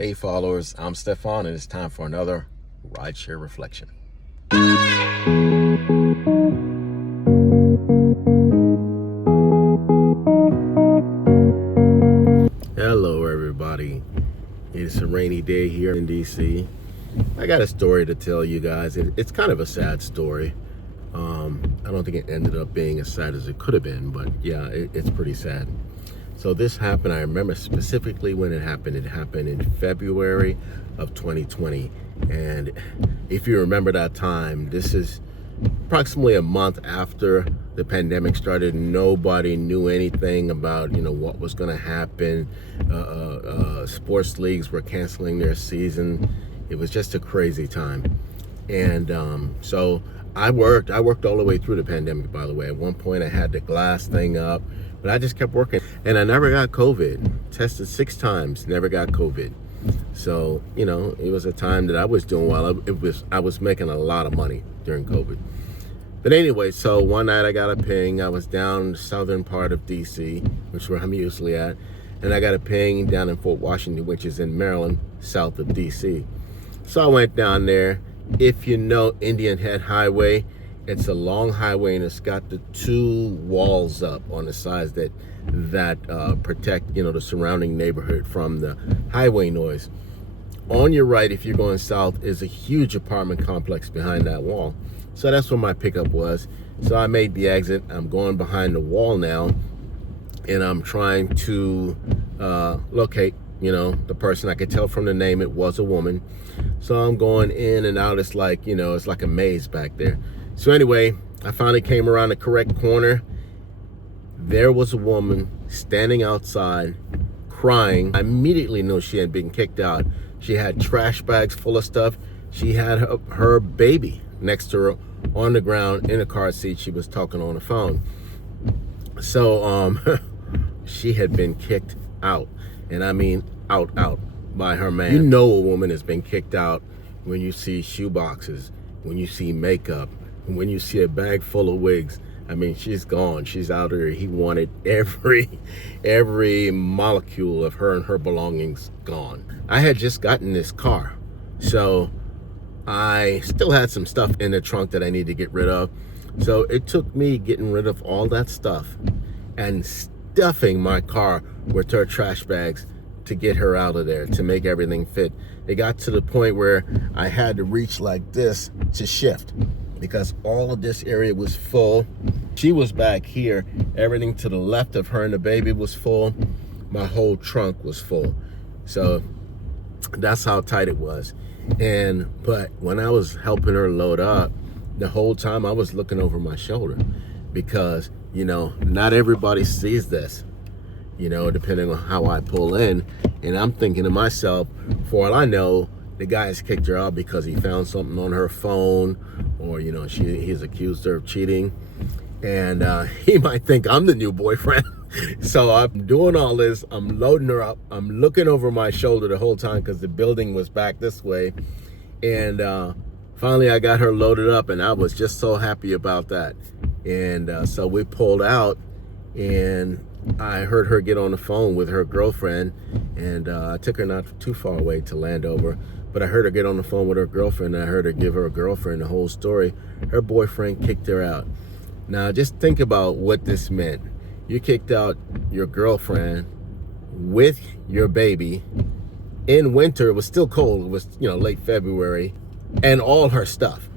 Hey followers, I'm Stefan and it's time for another Rideshare Reflection. Hello everybody. It's a rainy day here in DC. I got a story to tell you guys. It's kind of a sad story. I don't think it ended up being as sad as it could have been, but yeah, it's pretty sad. So this happened, I remember specifically when it happened. It happened in February of 2020. And if you remember that time, this is approximately a month after the pandemic started. Nobody knew anything about, what was going to happen. Sports leagues were canceling their season. It was just a crazy time. And so I worked all the way through the pandemic, by the way. At one point I had the glass thing up, but I just kept working and I never got COVID. Tested 6 times, never got COVID. So, it was a time that I was doing well. I was making a lot of money during COVID. But anyway, so one night I got a ping. I was down the southern part of DC, which is where I'm usually at. And I got a ping down in Fort Washington, which is in Maryland, south of DC. So I went down there. If you know Indian Head Highway, it's a long highway and it's got the 2 walls up on the sides that protect, the surrounding neighborhood from the highway noise. On your right, if you're going south, is a huge apartment complex behind that wall. So that's where my pickup was. So I made the exit. I'm going behind the wall now, and I'm trying to locate, the person. I could tell from the name it was a woman. So I'm going in and out. It's like, it's like a maze back there. So anyway, I finally came around the correct corner. There was a woman standing outside crying. I immediately knew she had been kicked out. She had trash bags full of stuff. She had her baby next to her on the ground in a car seat. She was talking on the phone. So she had been kicked out. And I mean out by her man. You know a woman has been kicked out when you see shoe boxes, when you see makeup, when you see a bag full of wigs. I mean, she's gone. She's out there. He wanted every molecule of her and her belongings gone. I had just gotten this car, so I still had some stuff in the trunk that I need to get rid of. So it took me getting rid of all that stuff and stuffing my car with her trash bags to get her out of there, to make everything fit. It got to the point where I had to reach like this to shift, because all of this area was full. She was back here. Everything to the left of her and the baby was full. My whole trunk was full. So that's how tight it was. But when I was helping her load up, the whole time I was looking over my shoulder, because, not everybody sees this, depending on how I pull in. And I'm thinking to myself, for all I know, the guy's kicked her out because he found something on her phone, or he's accused her of cheating, and he might think I'm the new boyfriend. So I'm doing all this. I'm loading her up. I'm looking over my shoulder the whole time because the building was back this way, and finally I got her loaded up, and I was just so happy about that. And so we pulled out, and I heard her get on the phone with her girlfriend, and I took her not too far away to Landover. But I heard her get on the phone with her girlfriend, and I heard her give her girlfriend the whole story. Her boyfriend kicked her out. Now, just think about what this meant. You kicked out your girlfriend with your baby in winter. It was still cold. It was, late February, and all her stuff.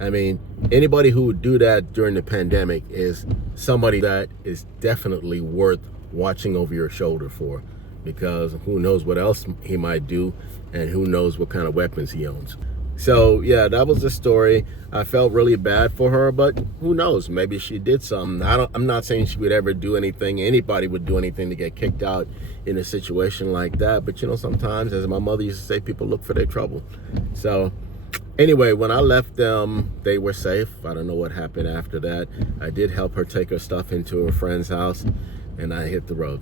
I mean, anybody who would do that during the pandemic is somebody that is definitely worth watching over your shoulder for, because who knows what else he might do, and who knows what kind of weapons he owns. So yeah, that was the story. I felt really bad for her, but who knows? Maybe she did something. I'm not saying she would ever do anything. Anybody would do anything to get kicked out in a situation like that. But sometimes, as my mother used to say, people look for their trouble. So anyway, when I left them, they were safe. I don't know what happened after that. I did help her take her stuff into her friend's house, and I hit the road.